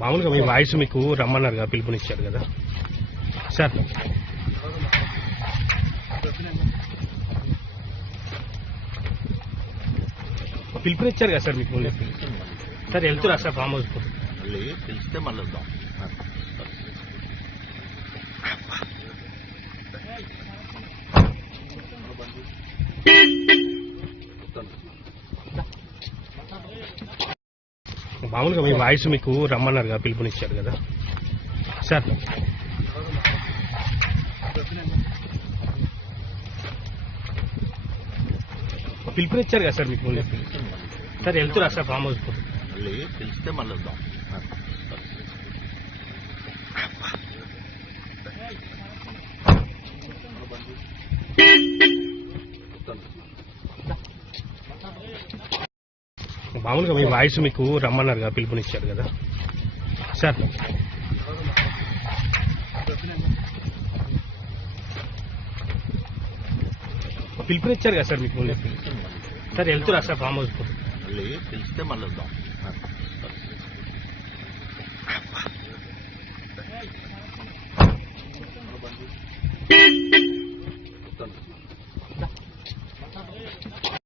మామూలుగా మీ వాయిస్ మీకు రమ్మన్నారు కదా పిలుపునిచ్చారు కదా. సార్. పిలుపునిచ్చారు కదా సార్ మీకు సార్ వెళ్తురా సార్ ఫామ్ హౌస్. పిలిస్తే మళ్ళీ మామూలుగా మీ వాయిస్ మీకు రమ్మన్నారు కదా పిలుపునిచ్చారు కదా. సార్. పిలుపునిచ్చారు కదా సార్ మీకు సార్ వెళ్తురా సార్ ఫామ్ హౌస్ మళ్ళీ పిలిస్తే మళ్ళీ మామూలుగా మీ వాయిస్ మీకు రమ్మన్నారు కదా పిలుపునిచ్చారు కదా. సార్. పిలుపునిచ్చారు కదా సార్ మీకు సార్ వెళ్తురా సార్ ఫామ్ హౌస్ మళ్ళీ పిలిస్తే మళ్ళీ